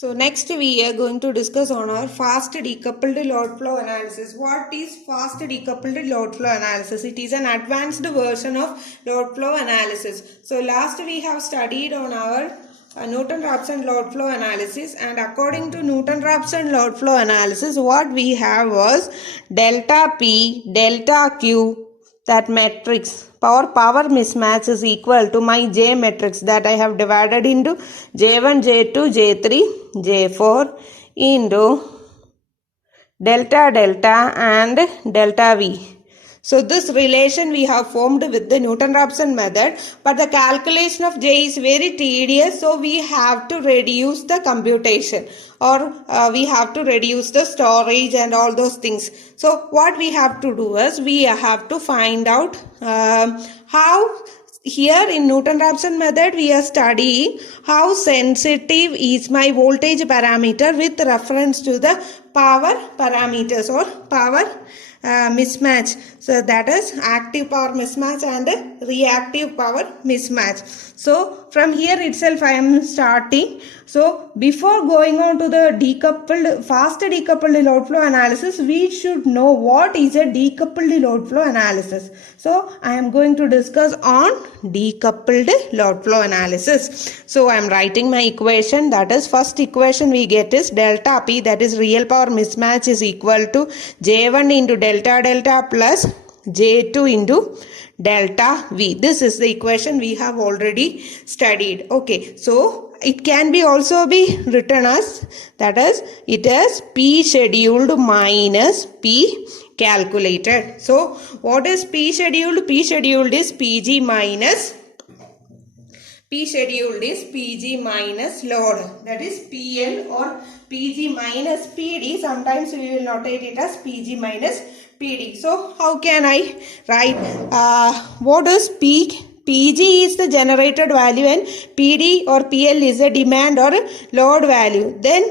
So next we are going to discuss on our fast decoupled load flow analysis. What is fast decoupled load flow analysis? It is an advanced version of load flow analysis. So last we have studied on our Newton-Raphson load flow analysis, and according to Newton-Raphson load flow analysis, what we have was delta P, delta Q, that matrix power mismatch is equal to my J matrix that I have divided into J1, J2, J3, J4 into delta and delta V. So this relation we have formed with the Newton-Raphson method, but the calculation of J is very tedious, so we have to reduce the computation, or we have to reduce the storage and all those things. So what we have to do is we have to find out how. Here in Newton-Raphson method, we are studying how sensitive is my voltage parameter with reference to the power parameters or power mismatch. So that is active power mismatch and reactive power mismatch. So from here itself I am starting. So before going on to the fast decoupled load flow analysis, we should know what is a decoupled load flow analysis. So I am going to discuss on decoupled load flow analysis. So I am writing my equation. That is, first equation we get is delta P, that is real power mismatch, is equal to J1 into delta plus J2 into delta V. This is the equation we have already studied. Okay, so it can be also be written as, that is, it is P scheduled minus P calculated. So what is P scheduled? P scheduled is PG minus load, that is PL, or PG minus PD. Sometimes we will notate it as PG minus PD. So how can I write what is P? PG is the generated value and PD or PL is the demand or load value. Then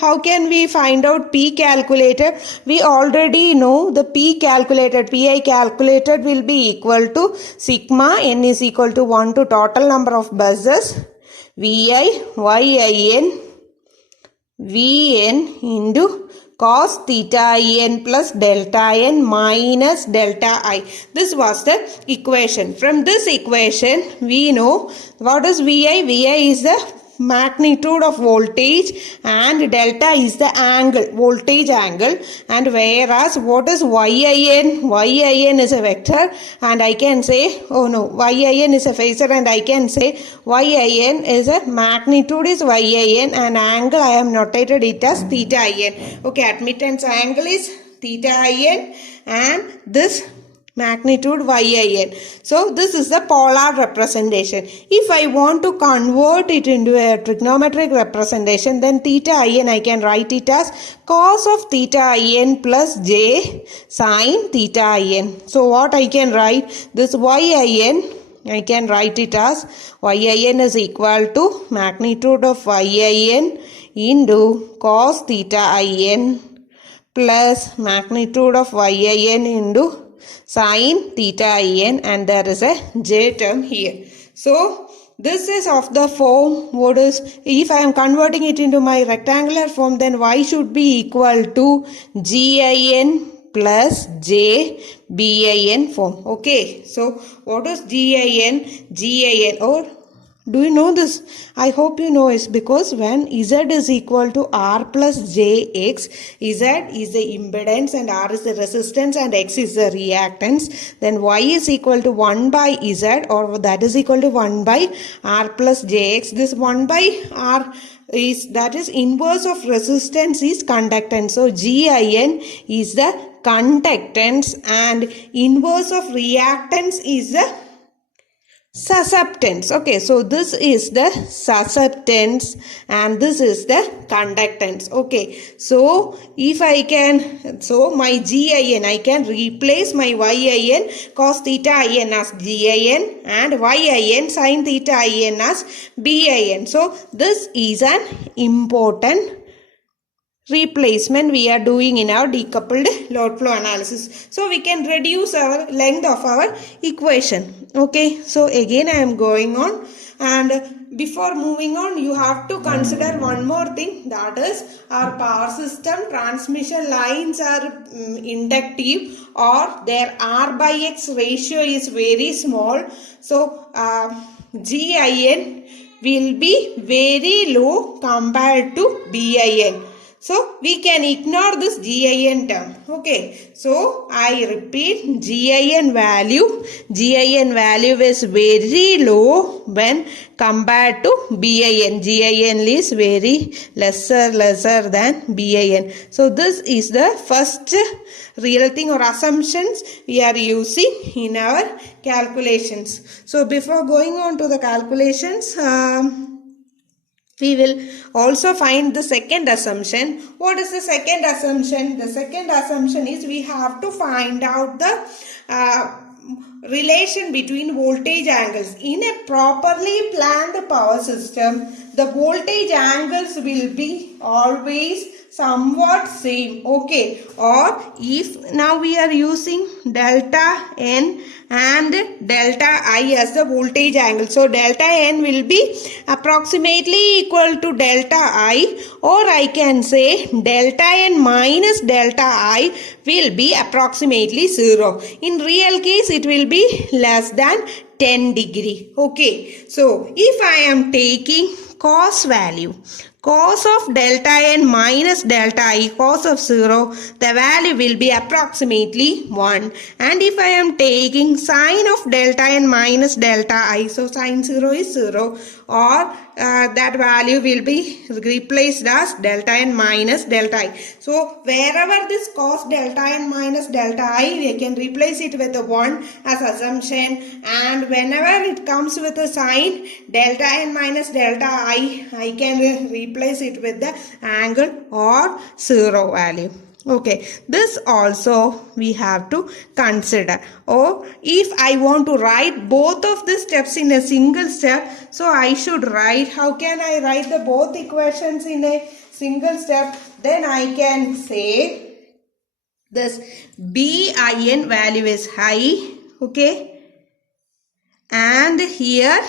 how can we find out P calculated? We already know the P calculated, PI calculated will be equal to sigma n is equal to 1 to total number of buses VI, Vn into cos theta n plus delta n minus delta I. This was the equation. From this equation, we know what is VI. VI is the magnitude of voltage and delta is the angle, voltage angle, and whereas what is YIN? YIN is a vector and I can say, oh no, YIN is a phasor and I can say YIN is a magnitude is YIN and angle I have notated it as theta IN. Okay, admittance angle is theta IN and this magnitude YIN. So this is the polar representation. If I want to convert it into a trigonometric representation, then theta IN I can write it as cos of theta IN plus J sin theta IN. So what I can write, this YIN, I can write it as YIN is equal to magnitude of YIN into cos theta IN plus magnitude of YIN into sin theta IN, and there is a J term here. So this is of the form, what is, if I am converting it into my rectangular form, then Y should be equal to GIN plus JBIN form. Okay, so what is GIN, or do you know this? I hope you know it, because when Z is equal to R plus JX, Z is the impedance and R is the resistance and X is the reactance, then Y is equal to 1 by Z, or that is equal to 1 by R plus JX. This 1 by R is, that is inverse of resistance is conductance. So GIN is the conductance and inverse of reactance is the susceptance. Okay, so this is the susceptance and this is the conductance. Okay, so if I can, so my GIN, I can replace my YIN cos theta IN as GIN and YIN sin theta IN as BIN. So this is an important replacement we are doing in our decoupled load flow analysis. So we can reduce our length of our equation. Okay, so again I am going on, and before moving on, you have to consider one more thing, that is our power system transmission lines are inductive, or their R by X ratio is very small. So GIN will be very low compared to BIN. So we can ignore this GIN term. Okay. So I repeat, GIN value is very low when compared to BIN. GIN is very lesser than BIN. So this is the first real thing or assumptions we are using in our calculations. So before going on to the calculations, we will also find the second assumption. What is the second assumption? The second assumption is we have to find out the relation between voltage angles. In a properly planned power system, the voltage angles will be always somewhat same. Okay. Or if now we are using delta N and delta I as the voltage angle. So delta N will be approximately equal to delta I, or I can say delta N minus delta I will be approximately 0. In real case, it will be less than 10 degree. Okay. So if I am taking cos value, cos of delta N minus delta I, cos of 0, the value will be approximately 1. And if I am taking sine of delta N minus delta I, so sine 0 is 0, or that value will be replaced as delta N minus delta I. So wherever this cos delta N minus delta I, we can replace it with a 1 as assumption, and whenever it comes with a sine delta N minus delta I can replace it with the angle or 0 value. Okay, this also we have to consider. Or if I want to write both of the steps in a single step, so I should write, how can I write the both equations in a single step? Then I can say this BIN value is high. Okay, and here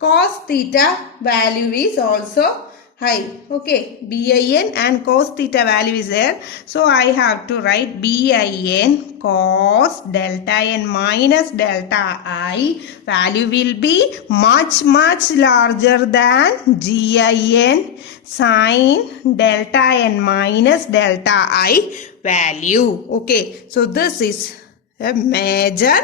cos theta value is also high. Okay, BIN and cos theta value is there. So I have to write BIN cos delta N minus delta I value will be much larger than GIN sin delta N minus delta I value. Okay, so this is a major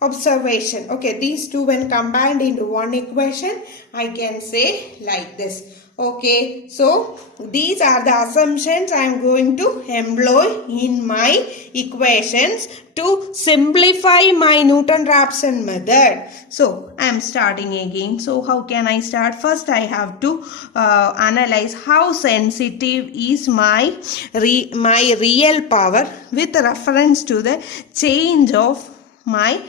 observation. Okay, these two when combined into one equation, I can say like this. Okay, so these are the assumptions I am going to employ in my equations to simplify my Newton-Raphson method. So I am starting again. So how can I start? First I have to analyze how sensitive is my real power with reference to the change of my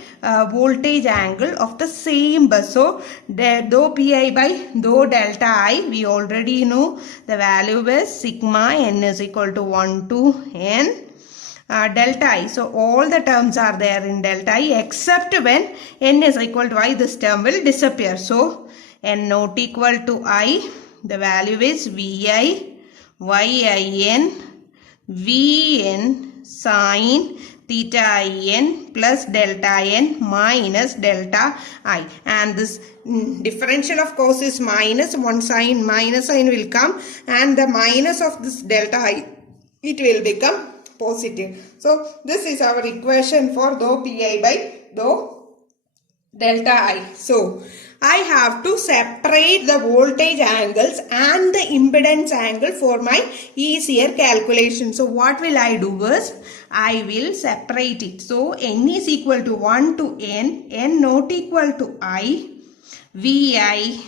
voltage angle of the same bus. So dou pi by dou delta I, we already know the value is sigma n is equal to 1 to n delta I. So all the terms are there in delta I except when n is equal to I, this term will disappear. So n not equal to I, the value is Vi Yin Vn sin theta in plus delta n minus delta I, and this differential of course is minus, one sign minus sign will come, and the minus of this delta I, it will become positive. So this is our equation for dou pi by dou delta I. So I have to separate the voltage angles and the impedance angle for my easier calculation. So what will I do is, I will separate it. So n is equal to 1 to n not equal to I, Vi. I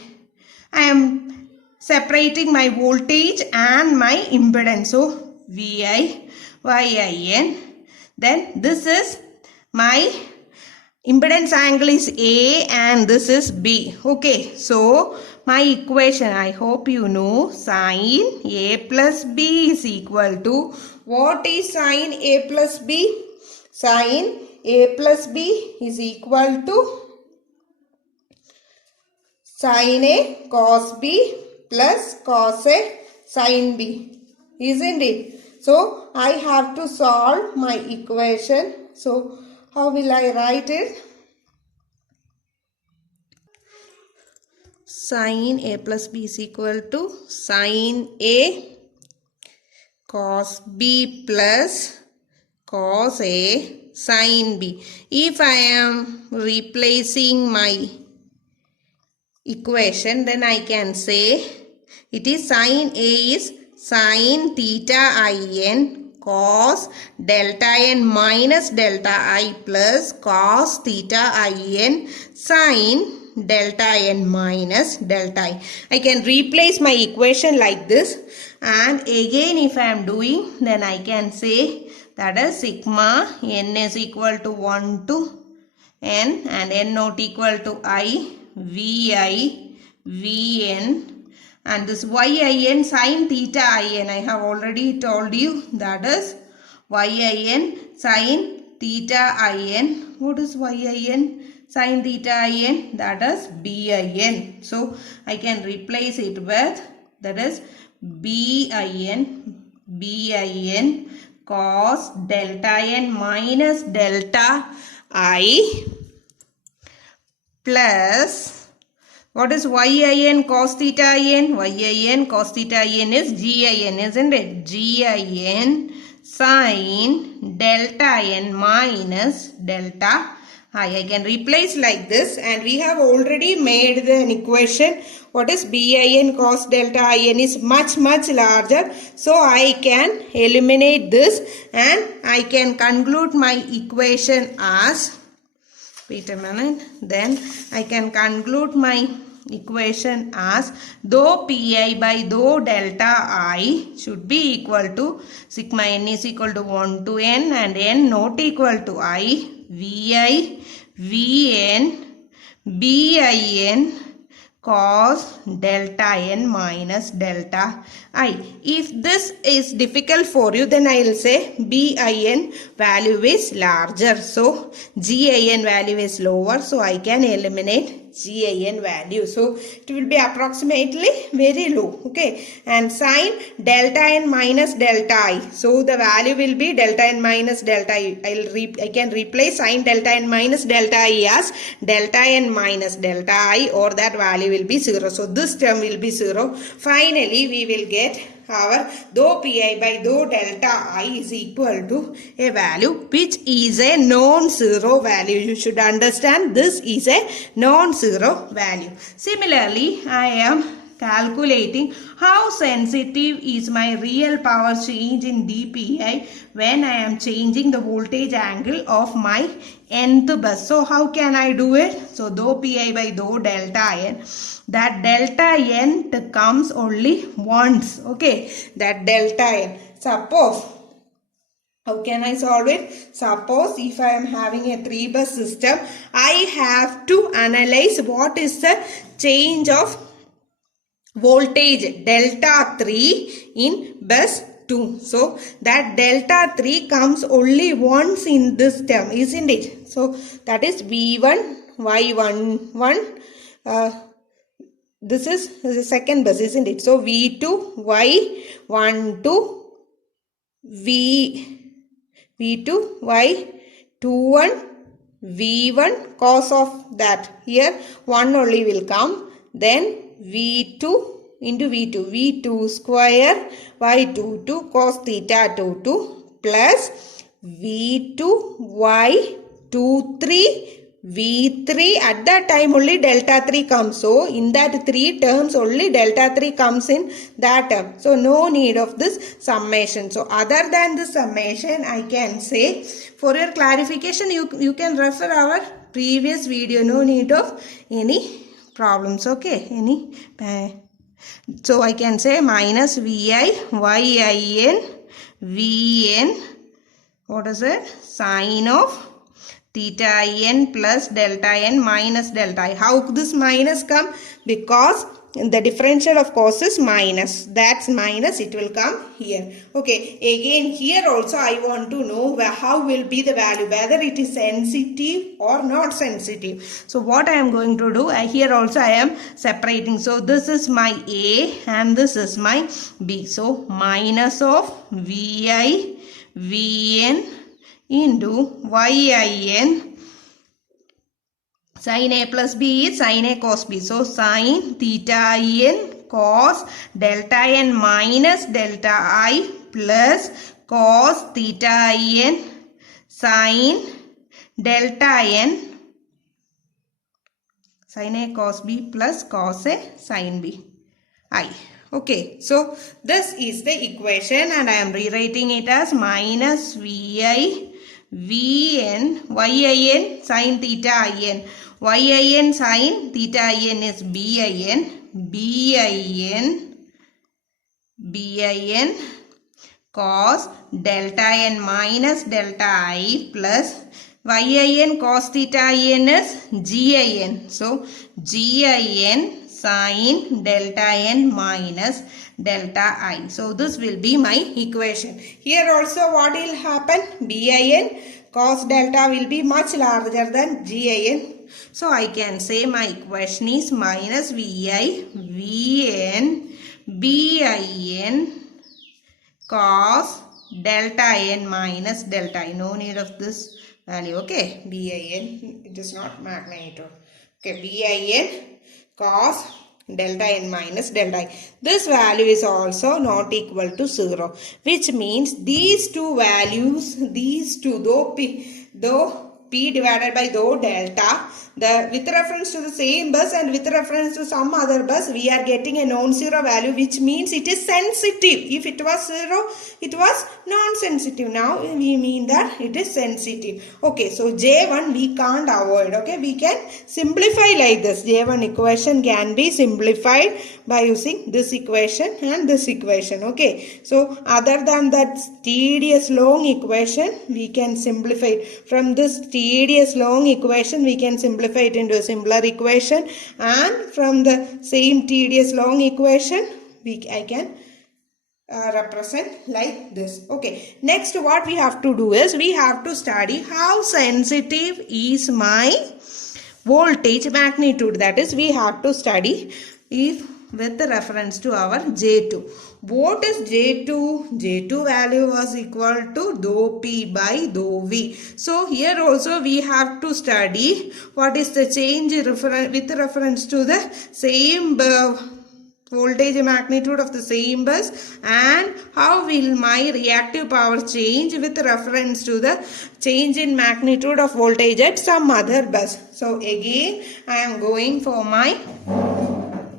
am separating my voltage and my impedance. So Vi Yin. Then this is my impedance angle is A and this is B. Okay, so my equation, I hope you know, sin A plus B is equal to, what is sin A plus B? Sin A plus B is equal to sin A cos B plus cos A sin B, isn't it? So I have to solve my equation. So how will I write it? Sin A plus B is equal to sin A cos B plus cos A sin B. If I am replacing my equation, then I can say it is sin A is sin theta in cos delta n minus delta I plus cos theta in sin delta n minus delta I. I can replace my equation like this, and again if I am doing, then I can say that is sigma n is equal to 1 to n and n not equal to I vi vn, and this yin sin theta in, I have already told you that is yin sin theta in. What is yin sin theta in? That is bin. So I can replace it with, that is bin cos delta n minus delta I plus, what is yin cos theta in? Yin cos theta in is gin, isn't it? Gin sin delta n minus delta I. I can replace like this, and we have already made an equation. What is bin cos delta in is much larger. So I can eliminate this and I can conclude my equation as, wait a minute, then I can conclude my equation as dou pi by dou delta I should be equal to sigma n is equal to 1 to n and n not equal to I vi vn bin cos delta n minus delta I. If this is difficult for you, then I will say bin value is larger, so gin value is lower, so I can eliminate gin value. So it will be approximately very low. Okay, and sin delta n minus delta I, so the value will be delta n minus delta I. I can replace sin delta n minus delta I as delta n minus delta I, or that value will be 0. So this term will be 0. Finally we will get our dou pi by dou delta I is equal to a value which is a non-zero value. You should understand this is a non-zero value. Similarly, I am calculating how sensitive is my real power change in dpi when I am changing the voltage angle of my nth bus. So how can I do it? So dou pi by dou delta n, that delta n comes only once. Okay, that delta n. Suppose, how can I solve it? Suppose if I am having a 3-bus system, I have to analyze what is the change of voltage delta 3 in bus 2. So that delta 3 comes only once in this term, isn't it? So that is V1 Y11. This is the second bus, isn't it? So V2 Y12 V2 Y21 V1 cos of that. Here 1 only will come. Then V2 into V2, V2 square Y22 cos theta 22 plus V2 Y23 V3. At that time only delta 3 comes. So in that 3 terms only delta 3 comes in that term. So no need of this summation. So other than the summation, I can say, for your clarification, you can refer our previous video. No need of any problems. Okay, so I can say minus vi yin vn, what is it, sine of theta n plus delta n minus delta I. How this minus come? Because the differential of cos is minus. That's minus, it will come here. Okay, again here also I want to know how will be the value, whether it is sensitive or not sensitive. So what I am going to do, here also I am separating. So this is my A and this is my B. So minus of VI VN into YIN. Sin A plus B is sin A cos B. So sin theta in cos delta n minus delta I plus cos theta in sin delta n sin A cos B plus cos A sin B I. Okay, so this is the equation and I am rewriting it as minus VI VN YIN sin theta IN. YIN sin theta IN is BIN. BIN cos delta n minus delta I plus YIN cos theta IN is GIN. So GIN sin delta n minus delta I. So this will be my equation. Here also what will happen? BIN cos delta will be much larger than GIN. So I can say my equation is minus VI VN BIN cos delta n minus delta I. No need of this value. Okay, BIN, it is not magnitude. Okay, BIN cos delta n minus delta I. This value is also not equal to 0, which means these two values, these two, though P divided by though delta, with reference to the same bus and with reference to some other bus, we are getting a non-zero value, which means it is sensitive. If it was 0, it was non-sensitive. Now we mean that it is sensitive. Okay, so J1 we can't avoid. Okay, we can simplify like this. J1 equation can be simplified by using this equation and this equation. Okay, so other than that tedious long equation, we can simplify it. From this tedious long equation, we can simplify it into a simpler equation, and from the same tedious long equation I can represent like this. Okay, next what we have to do is we have to study how sensitive is my voltage magnitude. That is, we have to study if with reference to our J2. What is J2? J2 value was equal to dou P by dou V. So here also we have to study what is the change with reference to the same voltage magnitude of the same bus, and how will my reactive power change with reference to the change in magnitude of voltage at some other bus. So again I am going for my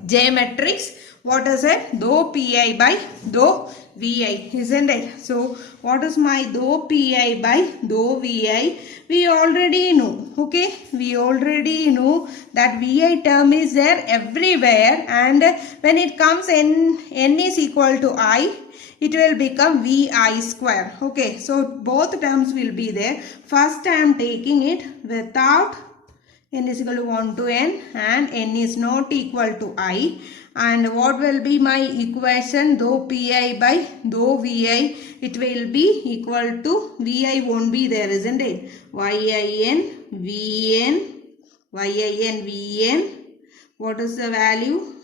J matrix. What is it? Dou Pi by dou Vi, isn't it? So what is my dou Pi by dou Vi? We already know. Okay, we already know that Vi term is there everywhere, and when it comes n is equal to I, it will become Vi square. Okay, so both terms will be there. First I am taking it without n is equal to 1 to n and n is not equal to I. And what will be my equation? Dou Pi by dou Vi, it will be equal to, Vi won't be there, isn't it? Yin Vn. What is the value?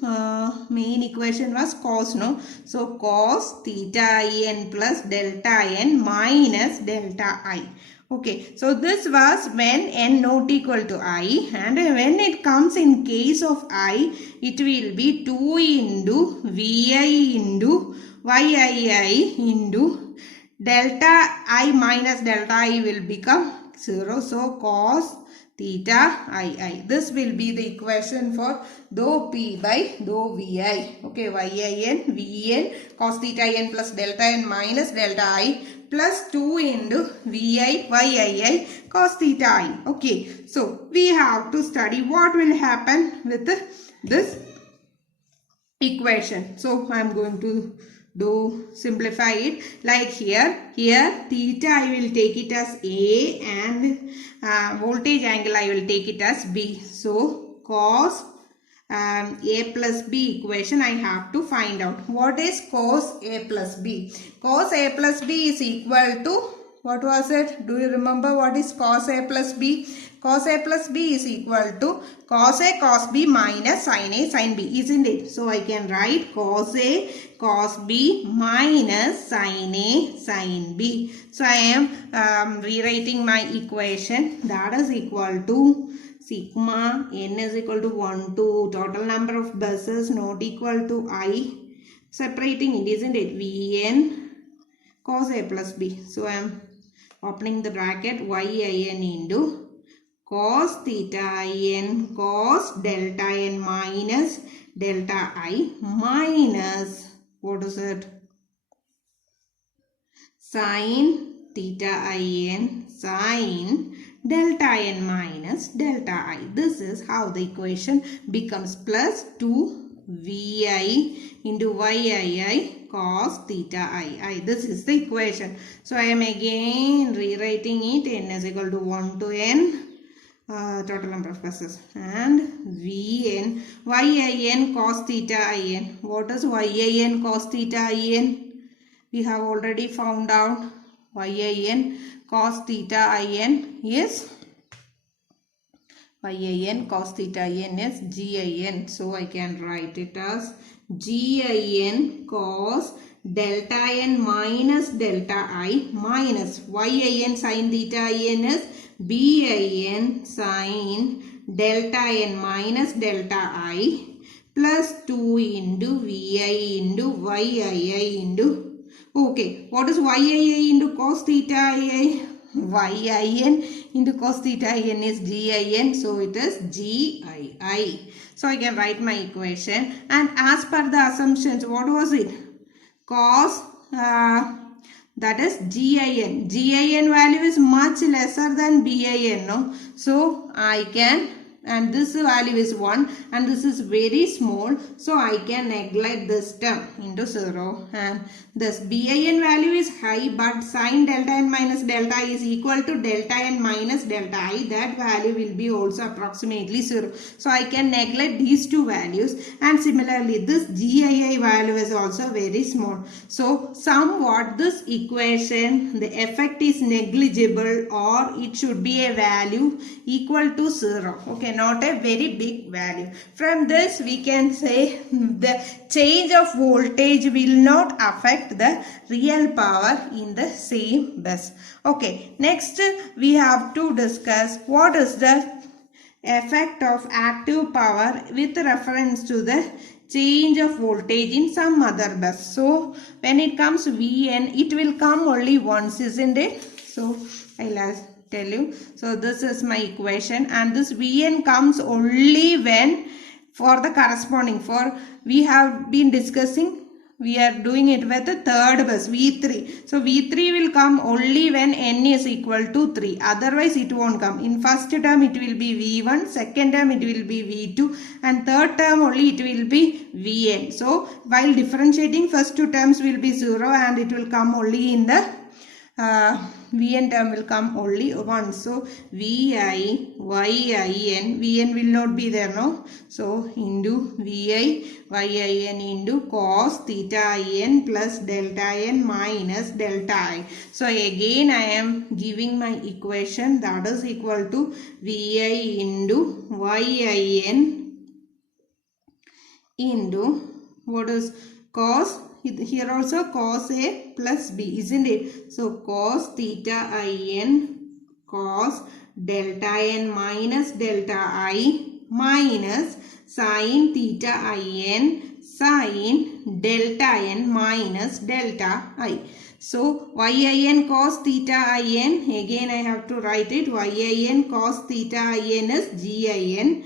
Main equation was cos, no? So cos theta in plus delta n minus delta I. Okay, so this was when n not equal to I, and when it comes in case of I, it will be 2 into Vi into Yii into delta I minus delta I will become 0. So cos theta I. This will be the equation for dou P by dou Vi. Okay, Yin Vn cos theta n plus delta n minus delta I plus 2 into Vi Yii cos theta I. Okay, so we have to study what will happen with this equation. So I am going to simplify it like here theta I will take it as A, and voltage angle I will take it as B. So cos a plus b equation, I have to find out. What is cos a plus b? Cos a plus b is equal to, what was it? Do you remember what is cos a plus b? Cos a plus b is equal to cos a cos b minus sin a sin b, isn't it? So I can write cos a cos b minus sin a sin b. So I am rewriting my equation. That is equal to sigma n is equal to 1 to total number of buses not equal to I. Separating it, isn't it? Vn cos a plus b. So I am opening the bracket yin into cos theta in cos delta n minus delta I minus, what is it? Sin theta in sin delta n minus delta I. This is how the equation becomes plus 2vi into yii cos theta I. This is the equation. So I am again rewriting it. N is equal to 1 to n. Total number of buses, and Vn yin cos theta in. What is yin cos theta in? We have already found out. Yin cos theta in is yin cos theta in is gin. So I can write it as gin cos delta n minus delta I minus yin sin theta in is bin sin delta n minus delta I plus 2 into vi into yii into, okay, what is yii into cos theta ii? Yin into cos theta in is gin, so it is gii. So I can write my equation, and as per the assumptions, what was it? Cos that is gin. Gin value is much lesser than bin, no? So I can, and this value is 1 and this is very small, so I can neglect this term into 0, and this bin value is high, but sin delta n minus delta I is equal to delta n minus delta I. That value will be also approximately 0, so I can neglect these two values, and similarly this gii value is also very small. So somewhat this equation, the effect is negligible, or it should be a value equal to 0. Okay, not a very big value. From this we can say the change of voltage will not affect the real power in the same bus. Okay, next we have to discuss what is the effect of active power with reference to the change of voltage in some other bus. So when it comes Vn, it will come only once, isn't it? So I'll tell you. So this is my equation, and this Vn comes only when, for the corresponding, for we have been discussing, we are doing it with the third bus V3. So V3 will come only when n is equal to 3. Otherwise it won't come. In first term it will be V1, second term it will be V2, and third term only it will be Vn. So while differentiating, first two terms will be 0 and it will come only in the Vn term will come only once. So Vi, Yin, Vn will not be there, no? So into Vi, Yin into cos theta in plus delta n minus delta I. So again I am giving my equation, that is equal to Vi into Yin into, what is cos, here also cos A plus B, isn't it? So cos theta in cos delta n minus delta I minus sin theta in sin delta n minus delta I. So yin cos theta in, again I have to write it, yin cos theta in is gin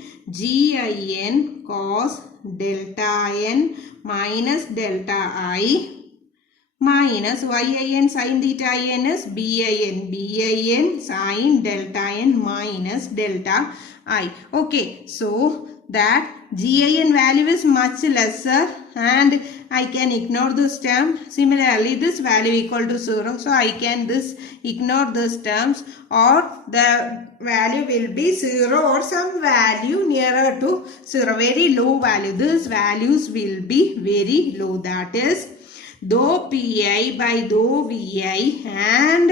cos delta n minus delta I minus yin sin theta in is bin sin delta n minus delta I. Okay, so that gin value is much lesser and I can ignore this term. Similarly, this value equal to 0. So I can ignore these terms, or the value will be 0 or some value nearer to 0, very low value. These values will be very low. That is dou Pi by dou Vi and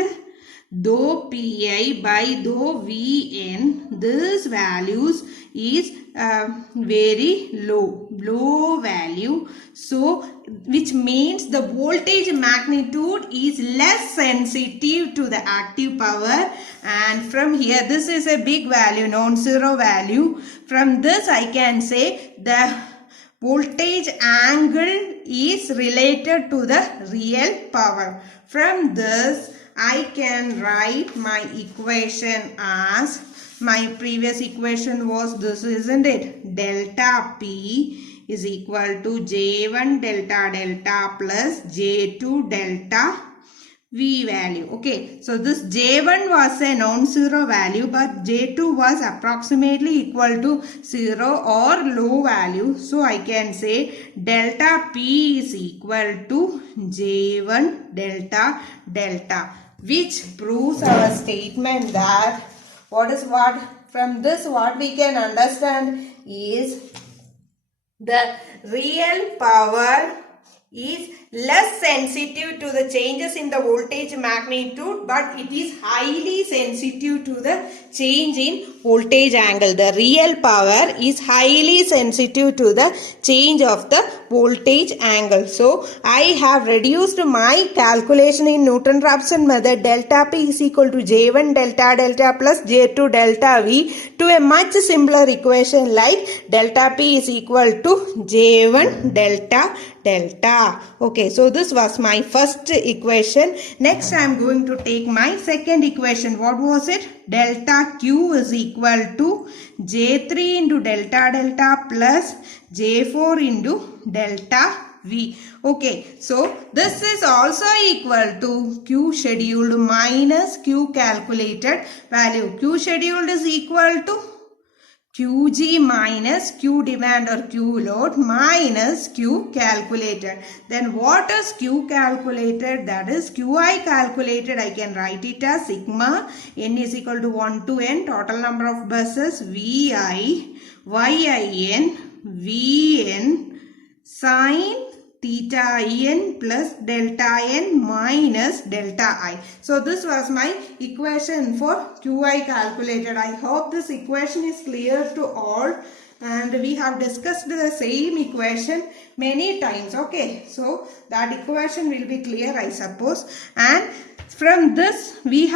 dou Pi by dou Vn. These values is very low value, so which means the voltage magnitude is less sensitive to the active power. And from here, this is a big value, non-zero value. From this I can say the voltage angle is related to the real power. From this I can write my equation as, my previous equation was this, isn't it? Delta P is equal to J1 delta delta plus J2 delta V value. Okay, so this J1 was a non-zero value, but J2 was approximately equal to 0 or low value. So I can say delta P is equal to J1 delta delta, which proves our statement that from this what we can understand is the real power is less sensitive to the changes in the voltage magnitude, but it is highly sensitive to the change in voltage angle. The real power is highly sensitive to the change of the voltage angle. So I have reduced my calculation in Newton-Raphson method, delta P is equal to J1 delta delta plus J2 delta V, to a much simpler equation like delta P is equal to J1 delta delta. Okay, so this was my first equation. Next I am going to take my second equation. What was it? Delta Q is equal to J3 into delta delta plus J4 into delta V. Okay, so this is also equal to Q scheduled minus Q calculated value. Q scheduled is equal to Qg minus Q demand or Q load minus Q calculated. Then what is Q calculated? That is Qi calculated. I can write it as sigma n is equal to 1 to n, total number of buses, Vi, Yin, Vn, sin theta n plus delta n minus delta I. So this was my equation for Qi calculated. I hope this equation is clear to all, and we have discussed the same equation many times. Okay, so that equation will be clear, I suppose. And from this we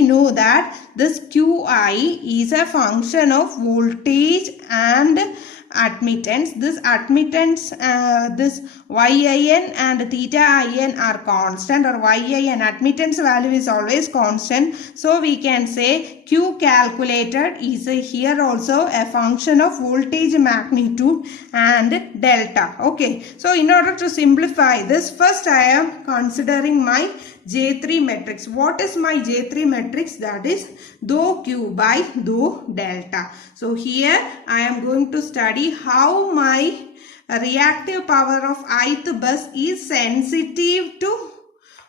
know that this Qi is a function of voltage and admittance. This admittance, this Yin and theta in are constant, or Yin admittance value is always constant. So we can say Q calculated is here also a function of voltage magnitude and delta. Okay, so in order to simplify this, first I am considering my J3 matrix. What is my J3 matrix? That is dou Q by dou delta. So here I am going to study how my reactive power of ith bus is sensitive to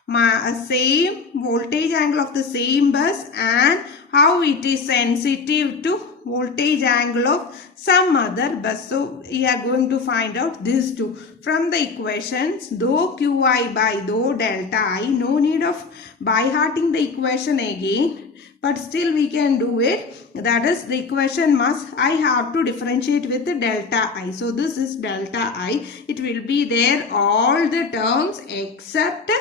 my same voltage angle of the same bus, and how it is sensitive to voltage angle of some other bus. So we are going to find out these two from the equations. Dou Qi by dou delta I, no need of by hearting the equation again, but still we can do it. That is, the equation I have to differentiate with the delta I. So this is delta I. It will be there all the terms except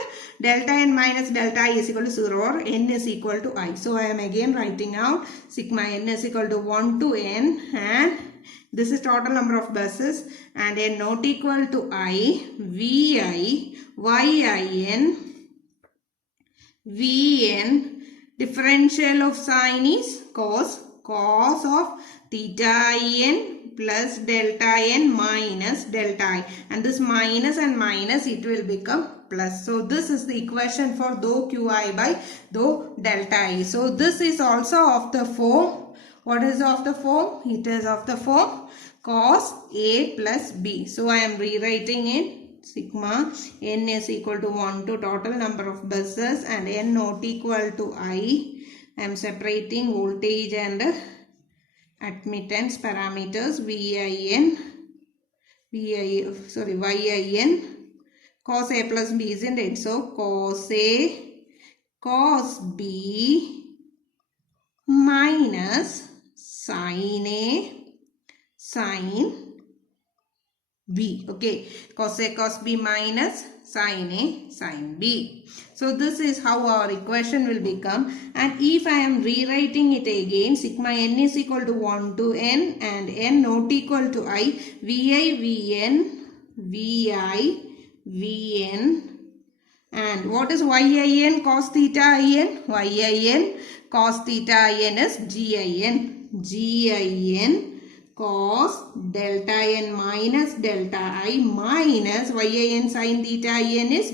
delta n minus delta I is equal to 0 or n is equal to I. So I am again writing out sigma n is equal to 1 to n, and this is total number of buses, and n not equal to I, Vi, Yin, Vn, differential of sine is cos of theta n plus delta n minus delta I, and this minus and minus it will become plus. So this is the equation for dou Qi by dou delta I. So this is also of the form. What is of the form? It is of the form cos A plus B. So I am rewriting it. Sigma n is equal to 1 to total number of buses and n not equal to I. I am separating voltage and admittance parameters Yin, cos A plus B, isn't it? So cos A cos B minus sin A sin B. Okay, cos A cos B minus sin A sin B. So this is how our equation will become, and if I am rewriting it again, sigma n is equal to 1 to n and n not equal to I, Vi Vn, and what is Yin cos theta In? Yin cos theta In is Gin cos delta n minus delta I minus Yin sin theta n is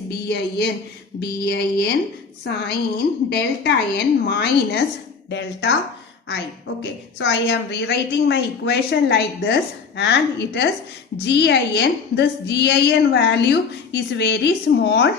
Bin sin delta n minus delta I. Okay, so I am rewriting my equation like this, and it is Gin. This Gin value is very small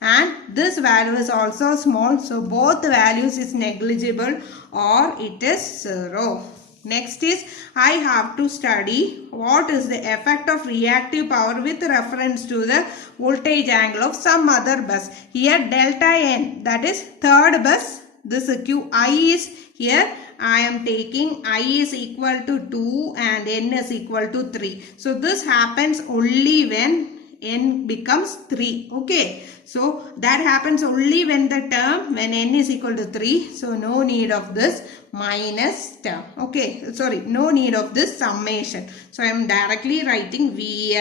and this value is also small, so both values is negligible or it is 0. Next is I have to study what is the effect of reactive power with reference to the voltage angle of some other bus. Here delta n, that is third bus, this Qi is here. I am taking I is equal to 2 and n is equal to 3. So this happens only when n becomes 3. Okay, so that happens only when the term when n is equal to 3. So no need of this minus term. Okay, sorry, no need of this summation. So I am directly writing Vi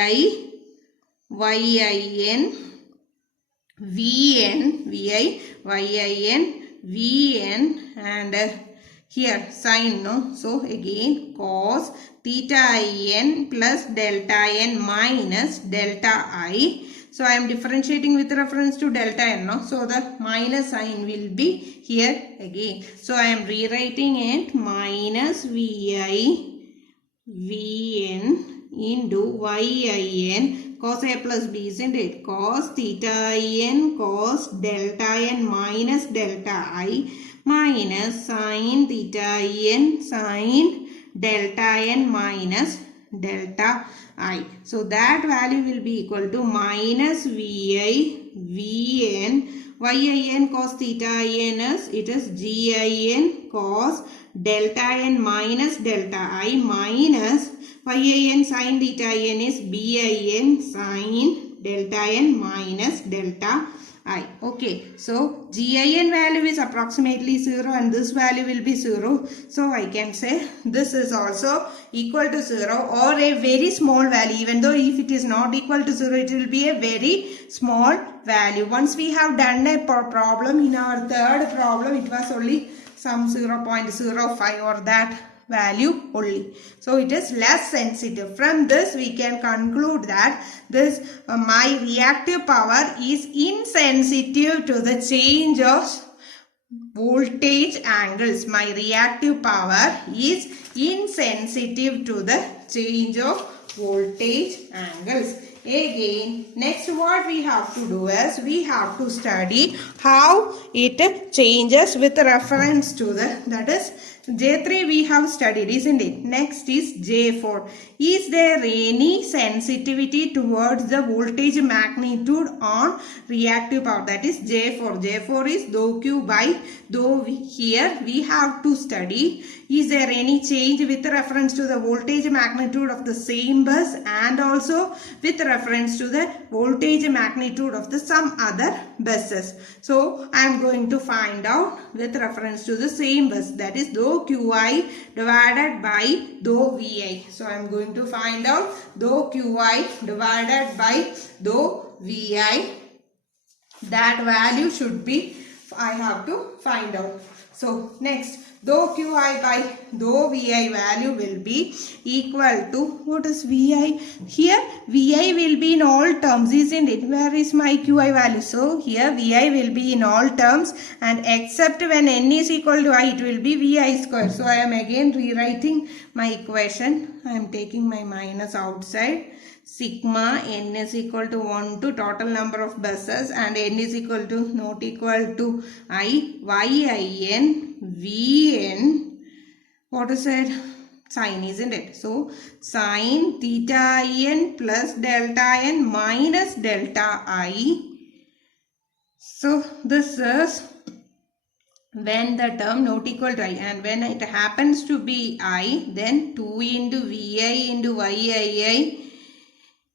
Yin Vn and here sin, no? So again cos theta n plus delta n minus delta I. So I am differentiating with reference to delta n, no? So the minus sign will be here again. So I am rewriting it minus Vn into Yin cos A plus B, isn't it? Cos theta n cos delta n minus delta I minus sin theta n sin delta n minus delta I. So that value will be equal to minus Vn Yin cos theta n is, it is Gin cos delta n minus delta I minus Yin sin theta n is Bin sin delta n minus delta I. Okay, so Gin value is approximately 0 and this value will be 0. So I can say this is also equal to 0 or a very small value. Even though if it is not equal to 0, it will be a very small value. Once we have done a problem in our third problem, it was only some 0.05 or that value only. So it is less sensitive. From this we can conclude that this my reactive power is insensitive to the change of voltage angles. My reactive power is insensitive to the change of voltage angles. Again, next what we have to do is we have to study how it changes with reference to the, that is J3 we have studied, isn't it? Next is J4. Is there any sensitivity towards the voltage magnitude on reactive power? That is J4. J4 is dou Q by dou V. Here we have to study, is there any change with reference to the voltage magnitude of the same bus and also with reference to the voltage magnitude of the some other buses. So I am going to find out with reference to the same bus, that is dou Qi divided by dou Vi. So I am going to find out dou Qi divided by dou Vi. That value should be, I have to find out. So next, dou qi by dou vi value will be equal to, what is vi? Here vi will be in all terms, isn't it? Where is my qi value? So here vi will be in all terms, and except when n is equal to I, it will be vi square. So I am again rewriting my equation. I am taking my minus outside. Sigma n is equal to 1 to total number of buses, and n is equal to not equal to I, yin, vn, what is it? Sine, isn't it? So sine theta n plus delta n minus delta I. So this is when the term not equal to I, and when it happens to be I, then 2 into vi into yii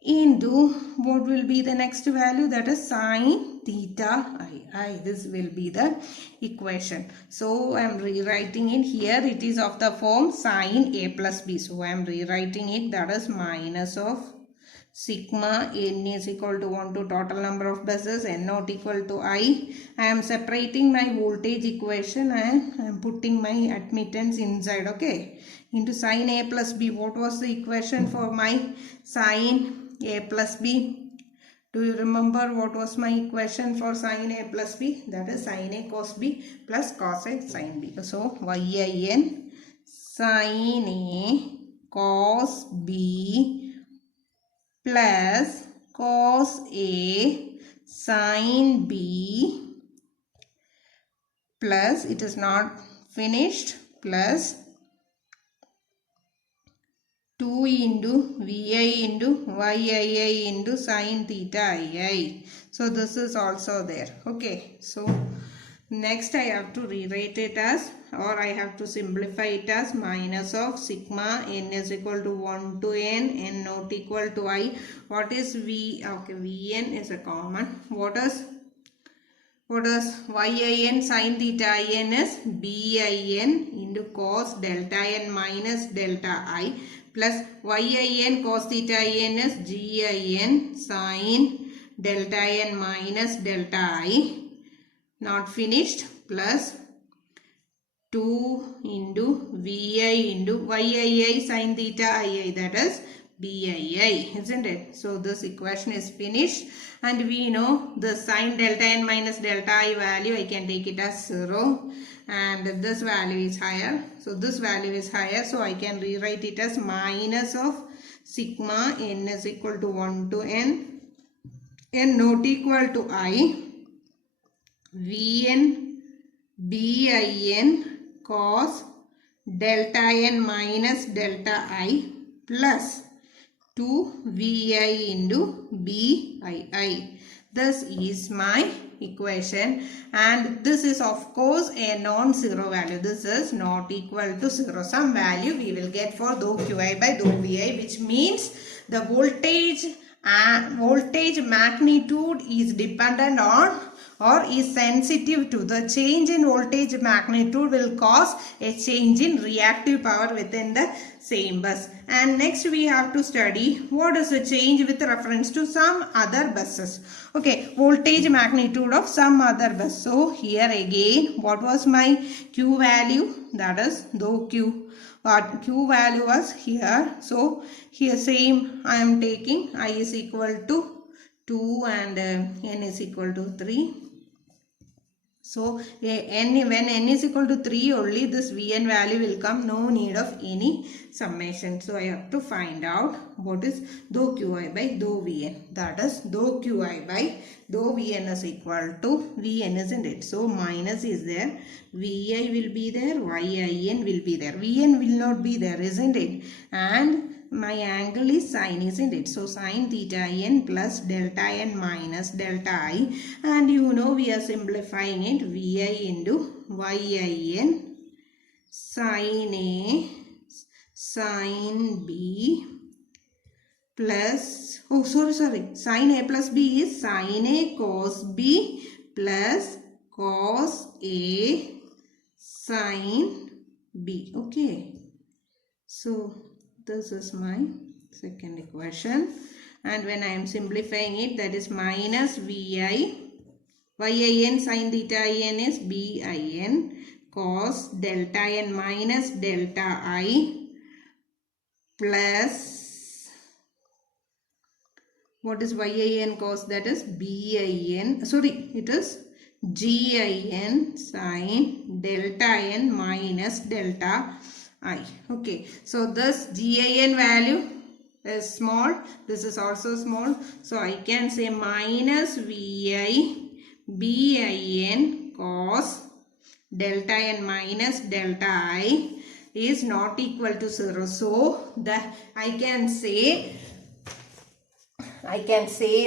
into what will be the next value, that is sine theta I. This will be the equation. So I am rewriting it here. It is of the form sine a plus b. So I am rewriting it, that is minus of sigma n is equal to 1 to total number of buses, n not equal to I. I am separating my voltage equation and I am putting my admittance inside, okay, into sine a plus b. What was the equation for my sine a plus b? Do you remember what was my equation for sine a plus b? That is sine a cos b plus cos a sine b. So yin sine a cos b plus cos a sine b plus, it is not finished, plus 2 into vi into yii into sine theta ii. So this is also there. Okay. So next I have to rewrite it as, or I have to simplify it as minus of sigma n is equal to 1 to n not equal to I. What is v? Okay, vn is a common. What is yin sine theta in is bin into cos delta n minus delta I plus yin cos theta in is gin sine delta n minus delta I, not finished, plus 2 into vi into yii sine theta ii, that is bii, isn't it? So this equation is finished, and we know the sine delta n minus delta I value, I can take it as 0, and this value is higher. So this value is higher, so I can rewrite it as minus of sigma n is equal to 1 to n not equal to I, vn bin cos delta n minus delta I plus 2 vi into bii. This is my equation, and this is of course a non-zero value. This is not equal to 0. Some value we will get for dou qi by dou vi, which means the voltage magnitude is dependent on or is sensitive to the change in voltage magnitude will cause a change in reactive power within the same bus. And next we have to study what is the change with reference to some other buses. Okay, voltage magnitude of some other bus. So here again, what was my Q value? That is dou Q. What Q value was here. So here same I am taking I is equal to 2 and n is equal to 3. So when n is equal to 3 only this Vn value will come, no need of any summation. So I have to find out what is dou Qi by dou Vn. That is dou Qi by dou Vn is equal to Vn, isn't it? So minus is there, Vi will be there, Yin will be there. Vn will not be there, isn't it? And my angle is sine, isn't it? So sine theta n plus delta n minus delta I, and you know we are simplifying it, Vi into Yin sine A sine B plus, oh sorry, sine A plus B is sine A cos B plus cos A sine B. Okay, so this is my second equation, and when I am simplifying it, that is minus Vi, Yin sin theta in is Bin cos delta n minus delta I plus, what is yin cos? That is bin, sorry, it is gin sin delta n minus delta I. Okay, so this gin value is small, this is also small, so I can say minus vi bin cos delta n minus delta I is not equal to 0. So I can say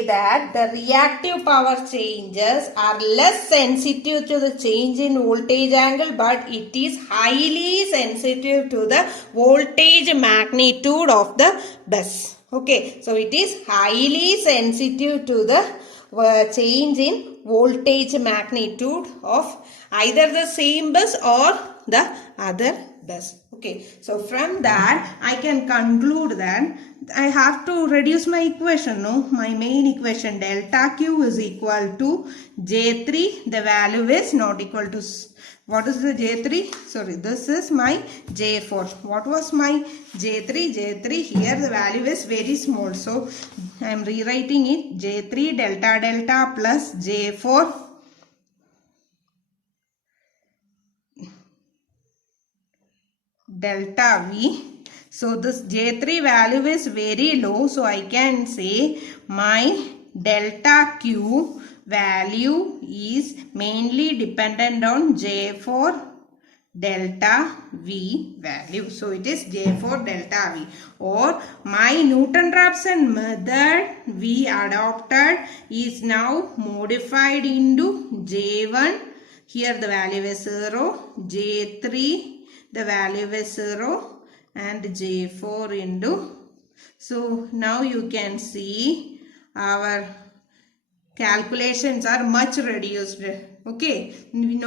that the reactive power changes are less sensitive to the change in voltage angle, but it is highly sensitive to the voltage magnitude of the bus. Okay, so it is highly sensitive to the change in voltage magnitude of either the same bus or the other bus. Okay, so from that I can conclude that I have to reduce my equation, no? My main equation delta Q is equal to J3. The value is not equal to, what is the J3? Sorry, this is my J4. What was my J3? J3, here the value is very small. So I am rewriting it J3 delta delta plus J4 delta V. So this J3 value is very low. So I can say my delta Q value is mainly dependent on J4 delta V value. So it is J4 delta V. Or my Newton-Raphson method we adopted is now modified into J1. Here the value is 0. J3 the value is 0. And J4 into. So now you can see our calculations are much reduced. Okay, we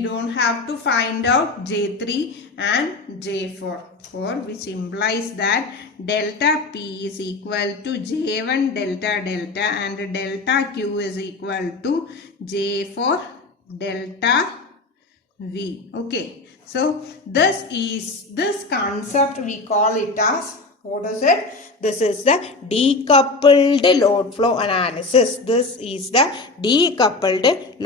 don't have to find out J3 and J4, which implies that delta P is equal to J1 delta delta and delta Q is equal to J4 delta V. Okay, so this concept we call it as, what is it? This is the decoupled load flow analysis. This is the decoupled